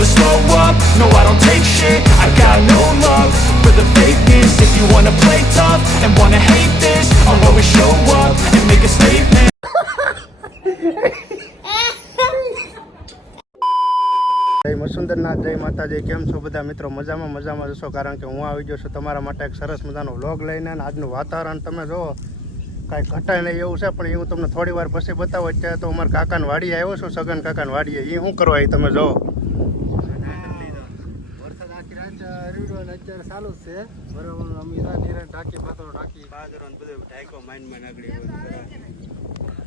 never slow up, no I don't take shit. I got no love for the fakeness. If you wanna play tough and wanna hate this I'll always show up and make a statement. જય મસુંદરનાથ જય માતાજી. કેમ છો બધા મિત્રો? મજામાં મજામાં જશો કારણ કે હું આવી ગયો છું તમારા માટે એક સરસ મજાનો વ્લોગ લઈને આજનું વાતાવરણ તમે જુઓ કાંઈ ઘટાય નહીં એવું છે પણ હું તમને થોડી વાર પછી બતાવો. અત્યારે તો અમારા કાકાને વાડીએ આવ્યો છું સગન કાકાને વાડીએ. એ શું કરવા એ તમે જુઓ વરસાદ આખી રાત રીડો અને અત્યારે ચાલુ જ છે. બરાબર અમે ના નીરણ ટાંકી પાત્રો ટાંકી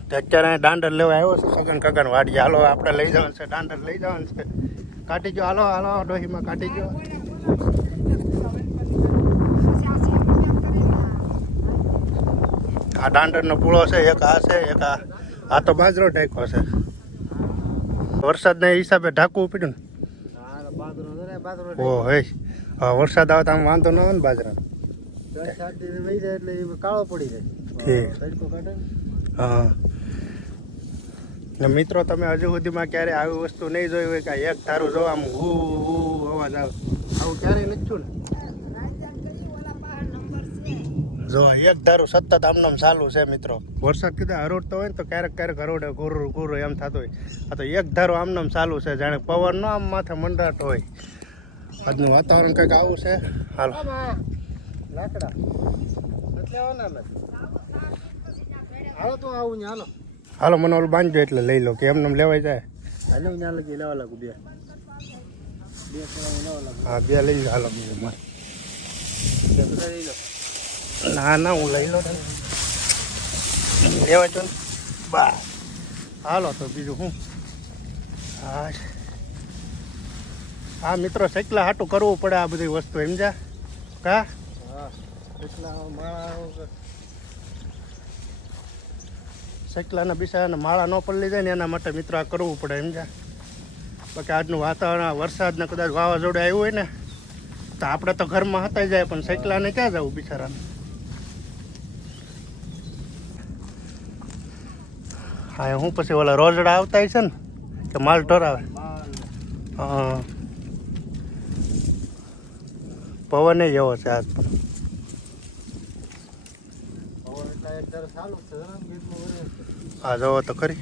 તો અત્યારે અહીં દાંડર લેવા આવ્યો છું સગન કાકાને વાડીએ. હાલો આપણે લઈ જવાનું છે દાંડર લઈ જવાનું છે. કાઢી ગયો હાલો હાલો ડોહીમાં કાઢી ગયો. આ દાંડરનો પૂળો છે એક આ છે એક આ આ તો બાજરો ઢાંક્યો છે. વરસાદના હિસાબે ઢાંકવું પડ્યું હા બાદરો ને બાદરો ને ઓ હે. હા વરસાદ આવે તો આમ વાંધો ન આવે ને બાજરા દસ સાત દિવસ વહી જાય એટલે એ કાળો પડી જાય. તડકો કાઢે હા. ને મિત્રો તમે હજુ સુધીમાં ક્યારે આવી વસ્તુ નહીં જોઈ હોય કે એક તારું જો આમ હુ હુ અવાજ આવે. આવું ક્યારેય નથી ને? જો એક ધારું સતત આમનામ ચાલુ છે મિત્રો. વરસાદ કીધા હરોડતો હોય ને તો ક્યારેક ક્યારેક હરોડે ગુરુ ગુરુ એમ થતું હોય. આ તો એક ધારું આમનામ ચાલુ છે. જાણે પવન નો આમ માથે મંડાતો હોય. આજનું વાતાવરણ કંઈક આવું છે. હાલો. હાલો તો મને ઓલું બાંધજો એટલે લઈ લો કે એમને એમ લેવાય જાય. હાલો ત્યાં લગી લેવા લાગુ બે. બે હા બે લઈ લો હાલો બીજું મારે. બે બધા લઈ લો. ના ના હું લઈ લો તને. લેવા છો ને. બસ હાલો તો બીજું શું હા. હા મિત્રો સૈકલા હાટું કરવું પડે આ બધી વસ્તુ કા? હા એટલા માળા સૈકલાના બિસાના માળા ન પડી જાય ને એના માટે મિત્રો આ કરવું પડે એમ જા બાકી આજનું વાતાવરણ વરસાદને કદાચ વાવાઝોડું આવ્યું હોય ને તો આપણે તો ઘરમાં હતા જાય પણ સૈકલાને ક્યાં જવું બિચારાને હા હું પછી ઓલા રોજડા આવતા છે ને કે માલ ઢોરાવે? હા. પવન એવો છે આજ જ છે છે. આ. જોવો તો ખરી.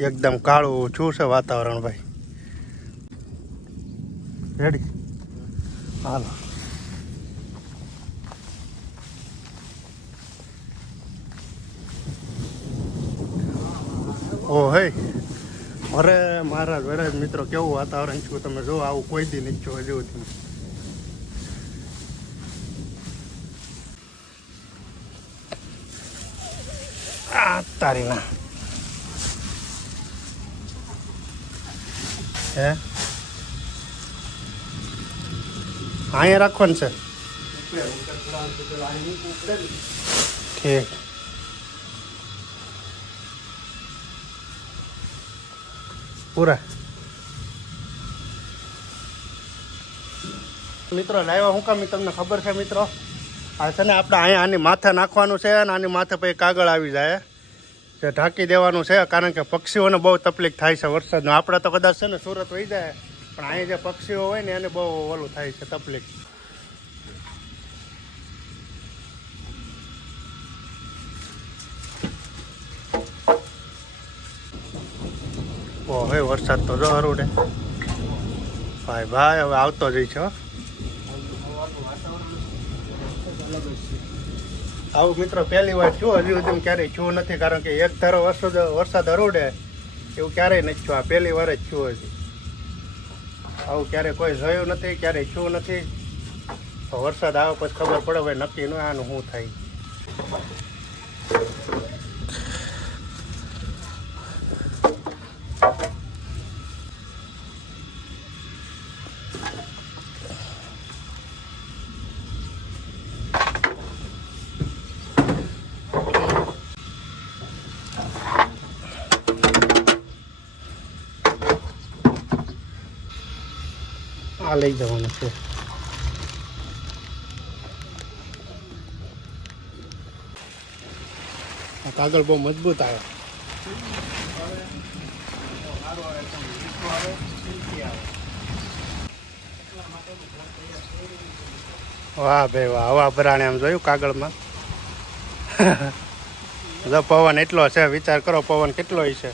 એકદમ કાળું છું છે વાતાવરણ ભાઈ. રેડી હાલો. ઓ, હે. અરે, મારા વેરાજ મિત્રો, કેવું વાતાવરણ છું? તમે જો, આવું કોઈ દી નથી જોવા જેવું આ તારી ના હે, અહીંયા રાખવાનું છે. ઠીક. પૂરા. મિત્રો, લાવ્યા હું કામ? તમને ખબર છે, મિત્રો? આ છે ને આપણે અહીંયા આની માથે નાખવાનું છે અને આની માથે પછી કાગળ આવી જાય. જે ઢાંકી દેવાનું છે, કારણ કે પક્ષીઓને બહુ તકલીફ થાય છે વરસાદનું આપણે તો કદાચ છે ને સુરત વહી જાય, પણ અહીં જે પક્ષીઓ હોય ને એને બહુ ઓલું થાય છે, તકલીફ. હવે વરસાદ તો જો ને ભાઈ ભાઈ, હવે આવતો જ છે હો. આવું મિત્રો પહેલી વાર થયું, હજી સુધી ક્યારેય છું નથી, કારણ કે એક ધારો વરસાદ વરસાદ હરોડે, એવું ક્યારેય નથી છું આ પહેલી વાર જ છું હજી. આવું ક્યારેય કોઈ જોયું નથી, ક્યારેય છું નથી. વરસાદ આવે પછી ખબર પડે ભાઈ નક્કી ન આનું શું થાય. લઈ જવાનું છે. કાગળ બહુ મજબૂત આવ્યો વાહ ભાઈ વાહ, હવા ભરાણે આમ જોયું કાગળમાં. જો પવન એટલો છે, વિચાર કરો પવન કેટલો છે.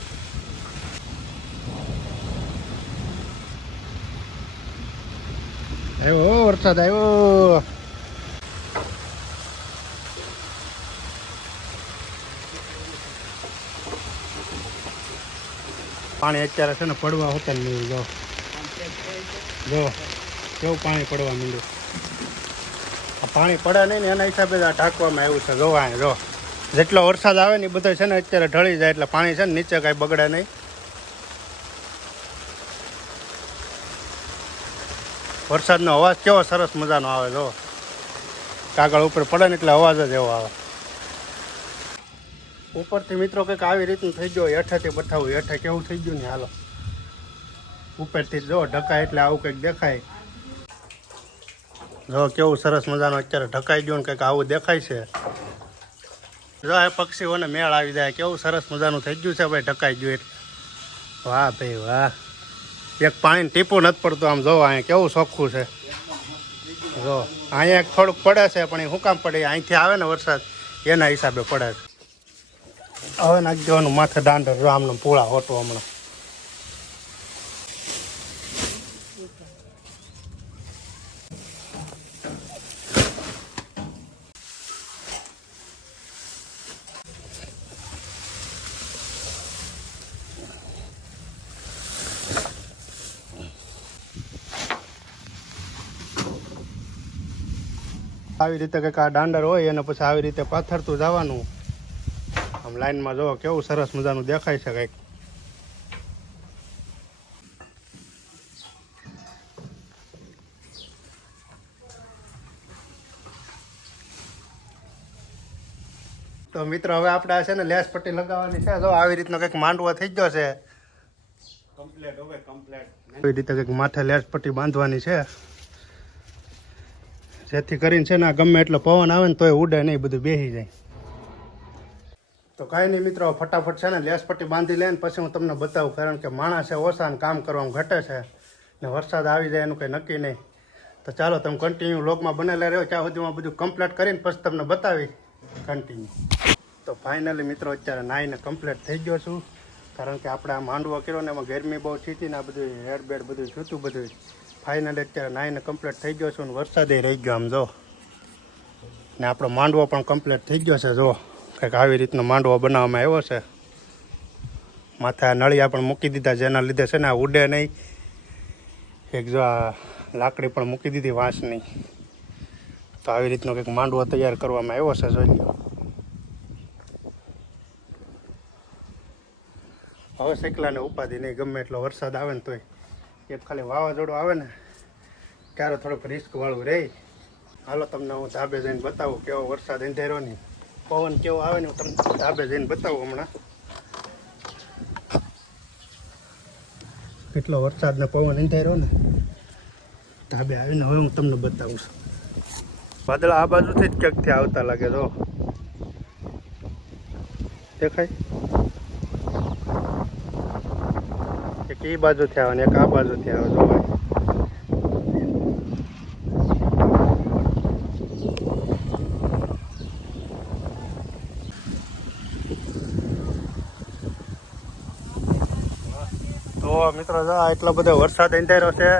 આવ્યો વરસાદ આવ્યો. પાણી અત્યારે છે ને પડવા હોતા નહીં જો જો, કેવું પાણી પડવા માંડ્યું. આ પાણી પડે નહીં ને એના હિસાબે આ ઢાંકવામાં આવ્યું છે. જોવા જો, જેટલો વરસાદ આવે ને એ બધો છે ને અત્યારે ઢળી જાય એટલે પાણી છે ને નીચે કાંઈ બગડે નહીં. વરસાદનો અવાજ કેવો સરસ મજાનો આવે જો. કાગળ ઉપર પડે ને એટલે અવાજ જ એવો આવે. ઉપરથી મિત્રો કંઈક આવી રીતનું થઈ ગયો હેઠેથી બતાવું હેઠે કેવું થઈ ગયું ને હાલો. ઉપરથી જો ઢકાય એટલે આવું કંઈક દેખાય. જો કેવું સરસ મજાનું અત્યારે ઢકાઈ ગયું ને કંઈક આવું દેખાય છે. જો આ પક્ષીઓને મેળ આવી જાય, કેવું સરસ મજાનું થઈ ગયું છે ભાઈ, ઢકાઈ ગયું એટલે. વાહ ભાઈ વાહ. એક પાણીનું ટીપું નથી પડતું આમ જો, અહીંયા કેવું ચોખ્ખું છે. જો, અહીંયા થોડુંક પડે છે, પણ એ શું કામ પડે અહીંથી આવે ને વરસાદ, એના હિસાબે પડે છે. હવે નાખી દેવાનું માથે દાંડર રામનો પૂળા હોતો હમણાં. આવી રીતે કંઈક આ દાંડર હોય અને પછી આવી રીતે પાથરતું જવાનું. આમ લાઈનમાં જો કેવું સરસ મજાનું દેખાય છે કંઈક. તો મિત્રો હવે આપણે છે ને લેસ પટ્ટી લગાવવાની છે. જો આવી રીતનો કંઈક માંડવો થઈ ગયો છે. કમ્પ્લેટ હવે કમ્પ્લેટ આવી રીતે કંઈક માથે લેસ પટ્ટી બાંધવાની છે. જેથી કરીને છે ને ગમે એટલો પવન આવે ને તોય ઉડે નહીં, બધું બેસી જાય. તો કાંઈ નહીં મિત્રો, ફટાફટ છે ને લેસ પટ્ટી બાંધી લે ને પછી હું તમને બતાવું, કારણ કે માણસે ઓછા ને કામ કરવામાં ઘટે છે. ને વરસાદ આવી જાય એનું કંઈ નક્કી નહીં. તો ચાલો, તમે કન્ટિન્યુ લોકમાં બનેલા રહ્યો ત્યાં સુધીમાં બધું કમ્પ્લીટ કરીને પછી તમને બતાવી કન્ટિન્યુ તો ફાઇનલી મિત્રો, અત્યારે નાહીને કમ્પ્લીટ થઈ ગયો છું. કારણ કે આપણે આ માંડવો કર્યો ને એમાં ગરમી બહુ છીતી ને આ બધું હેડ બેડ બધું છૂતું બધું. ફાઇનલી અત્યારે નાઈને કમ્પ્લીટ થઈ ગયો છે અને વરસાદે રહી ગયો આમ જો. ને આપણો માંડવો પણ કમ્પ્લીટ થઈ ગયો છે, જો. કંઈક આવી રીતનો માંડવો બનાવવામાં આવ્યો છે. માથે નળિયા પણ મૂકી દીધા જેના લીધે છે ને આ ઉડે નહીં. એક જો આ લાકડી પણ મૂકી દીધી વાંસની તો આવી રીતનો કંઈક માંડવો તૈયાર કરવામાં આવ્યો છે, જોઈ લો હવે શેકલાને ઉપાધિ નહીં, ગમે એટલો વરસાદ આવે ને તોય. એક ખાલી વાવાઝોડું આવે ને, ત્યારે થોડુંક રિસ્ક વાળું રહે. હાલો, તમને હું ધાબે જઈને બતાવું કેવો વરસાદ અંધેરો નહીં પવન કેવો આવે ને, હું તમને ધાબે જઈને બતાવું હમણાં. કેટલો વરસાદ ને પવન અંધેરો ને, ધાબે આવીને હવે હું તમને બતાવું છું. વાદળા આ બાજુથી જ ક્યાંકથી આવતા લાગે જો દેખાય? એક એ બાજુથી આવે અને એક આ બાજુથી થયા જોવાય તો મિત્રો, જો એટલો બધો વરસાદ અંધારો છે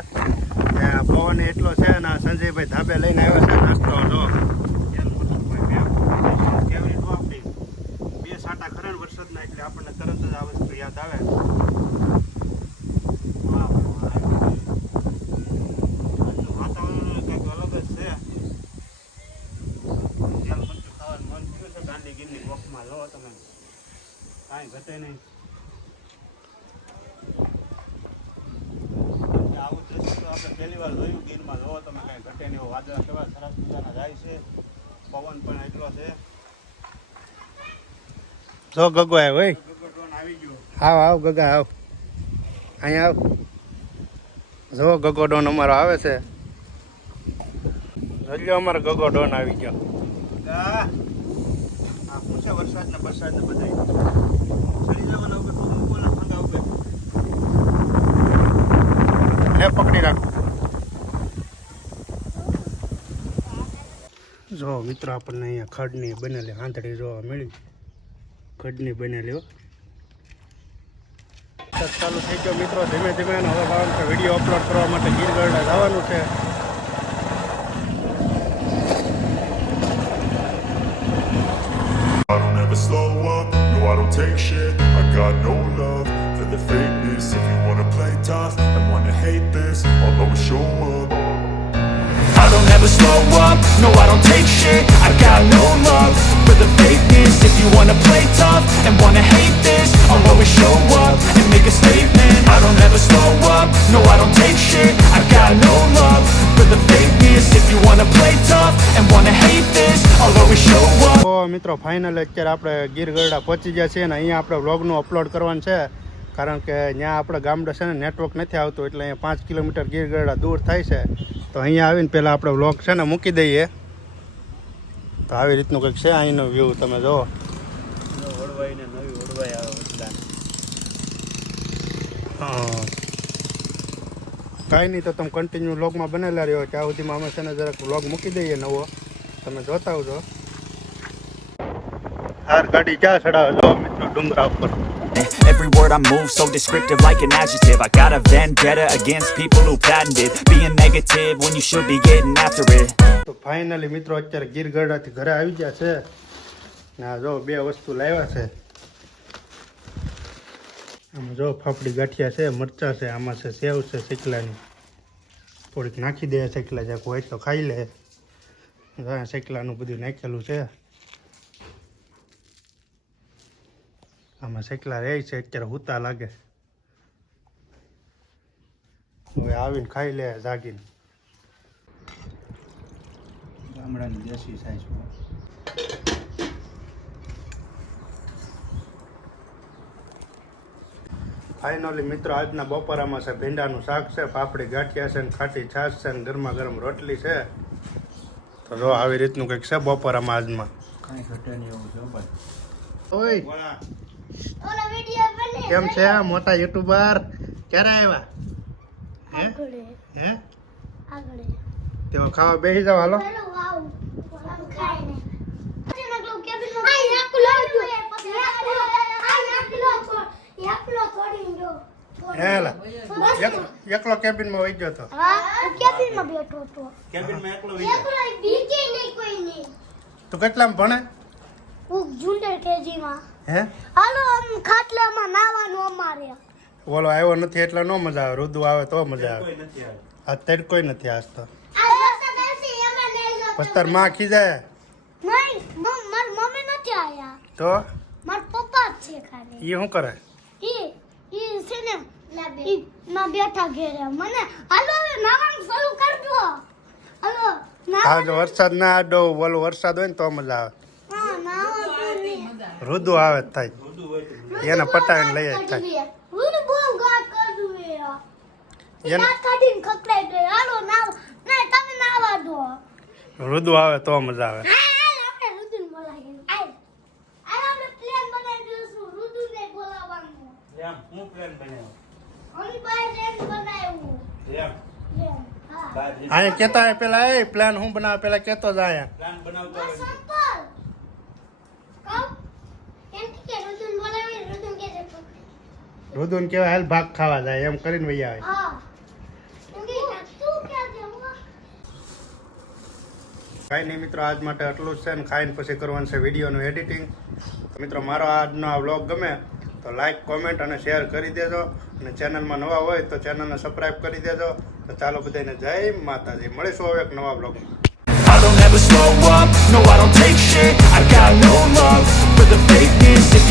પવન એટલો છે, ને આ સંજયભાઈ ધાબે લઈને આવ્યા છે નાસ્તો, જો. બે સાટા ખરે વરસાદના, એટલે આપણને તરત જ આ વસ્તુ યાદ આવે વાહ, વાહ. આજનું વાતાવરણ કંઈક અલગ જ છે જેલ મરચું ખાવાનું મન થયું છે ગાંધી ગીરની બોક્સમાં લો તમે કાંઈ ઘટે નહીં. આવું દ્રશ્ય તો આપણે પહેલી વાર જોયું ગીરમાં જોવો તમે કાંઈ ઘટે નહીં વાદળા કેવા સરસ મજાના જાય છે. પવન પણ એટલો છે. જો ગગો આવ્યો હોય આવી ગયો. આવ આવ ગગા આવ. અહીંયા આવ. જો ગગો ડોન અમારો આવે છે. જોજો અમારો ગગો ડોન આવી ગયો. આ પૂછે છે વરસાદ ને વરસાદ ને બધા ચડી જવાના ઉપર તું મૂકોના ફંગા ઉપર લે પકડી રાખ. જો મિત્રો આપણને અહીંયા ખડની બનેલી આંધળી જોવા મળી. ખડની બનેલી હો. ચાલુ થઈ ગયો મિત્રો. ધીમે ધીમે હવે જવાનું છે વીડિયો અપલોડ કરવા માટે ગીરગઢ જવાનું છે. Slow up, no I don't take shit. I got no love for the fakeness. If you wanna play tough always show up I don't ever slow up, no I don't take shit I got no love for the fakeness If you wanna play tough and wanna hate this I'll always show up and make a statement I don't ever slow up, no I don't take shit I got no love for the fakeness If you wanna play tough and wanna hate this I'll always show up તો મિત્રો final અત્યારે આપણે ગીર ગરડા પહોંચી ગયા છીએ અને અહીંયા આપણે વ્લોગનું અપલોડ કરવાનું છે કારણ કે ત્યાં આપણે ગામડા છે ને નેટવર્ક નથી આવતું એટલે અહીંયા પાંચ કિલોમીટર ગીર ગરડા દૂર થાય છે. તો અહીંયા આવીને પહેલાં આપણે બ્લોક છે ને મૂકી દઈએ. તો આવી રીતનું કંઈક છે અહીંનો વ્યૂ તમે જુઓ. કાંઈ નહીં તો તમે કન્ટિન્યુ વ્લોગમાં બનેલા રહ્યો ત્યાં સુધીમાં અમે છે ને જરાક વ્લોગ મૂકી દઈએ નવો. તમે જોતા આવજો. હાર ગાડી ક્યાં ચડાવે? જો મિત્રો ડુંગરા ઉપર. Every word I move so descriptive like an adjective I got a vendetta against people who patented Being negative when you should be getting after it તો ફાઇનલી મિત્રો અત્યારે ગીરગઢાથી ઘરે આવી ગયા છે ને જો બે વસ્તુ લાવ્યા છે આમાં જો ફાફડી ગાંઠિયા છે મરચા છે આમાં છે સેવ છે શેકલાની થોડીક નાખી દે શેકલા જ્યાં હોય તો ખાઈ લે શેકલાનું બધું નાખેલું છે આમાં શેકલા રહે છે અત્યારે હુતા લાગે હવે આવીને ખાઈ લે જાગીને ગામડાની દેશી સાઈઝ ફાઇનલી મિત્રો આજના બપોરામાં છે ભીંડાનું શાક છે પાપડી ગાંઠિયા છે ને ખાટી છાશ છે ને ગરમા ગરમ રોટલી છે. તો જો આવી રીતનું કંઈક છે બપોરામાં આજમાં. કાંઈ ઘટે નહીં એવું છે ભાઈ. ઓય! કેમ છે? મોટા યુટ્યુબર. ક્યારે આવ્યા? હે? હે? તેઓ ખાવા બેસી જાવ હાલો. નકલો કેબિનમાં એકલો એકલો એકલો એકલો એકલો વહી ગયો તો. કેબિનમાં બેઠો તો કેબિનમાં એકલો એકલો કોઈ નહીં. તું કેટલામાં ભણે? હું જુંડર કેજી માં હે? હાલો આમ ખાટલામાં નાવાનું અમારે. ઓલો આવ્યો નથી એટલે ન મજા આવે રુદુ આવે તો મજા આવે. આજ કોઈ નથી આજ તો આ પછી તારમાં ખીજાય નહીં માર મમ્મી નથી આયા. તો? માર પપ્પા છે ખાલી. એ શું કરે? ઈ ઈ છે ને ઈ માં બેઠા ઘેરે. મને હાલો હવે નાવાનું શરૂ કરજો. હાલો આ નાવા વરસાદ ના આડો ઓલો વરસાદ હોય ને તો મજા આવે. રુદુ આવે થાય. એને પટાવીને લઈ જ થાય. રુદુ આવે તો મજા આવે. હા હાલ આપણે રુદુન બોલાવીએ. હાલ હાલ આપણે પ્લાન બનાવી દઈશું. રુદુને બોલાવવાનું. અમે બાય પ્લાન બનાવ્યું. પ્લાન હા. અહીંયા કેતા પેલા એ પ્લાન હું બનાવે? પેલા કેતો જાય બસ સંપલ કહું એમ કે રુદુન બોલાવી રુદુન કે છે પકડી. રુદુ ને કેવાય હાલ ભાગ ખાવા જાય. એમ કરીને વહી આવે કાંઈ નહીં મિત્રો આજ માટે આટલું જ છે ને ખાઈને પછી કરવાનું છે વિડીયોનું એડિટિંગ. તો મિત્રો મારો આજનો આ વ્લોગ ગમે તો લાઈક કોમેન્ટ અને શેર કરી દેજો. અને ચેનલમાં નવા હોય તો ચેનલને સબસ્ક્રાઈબ કરી દેજો. તો ચાલો બધાને જય માતાજી. મળીશું હવે એક નવા વ્લોગમાં. I don't ever slow up, no I don't take shit. I got no love for the fakeness.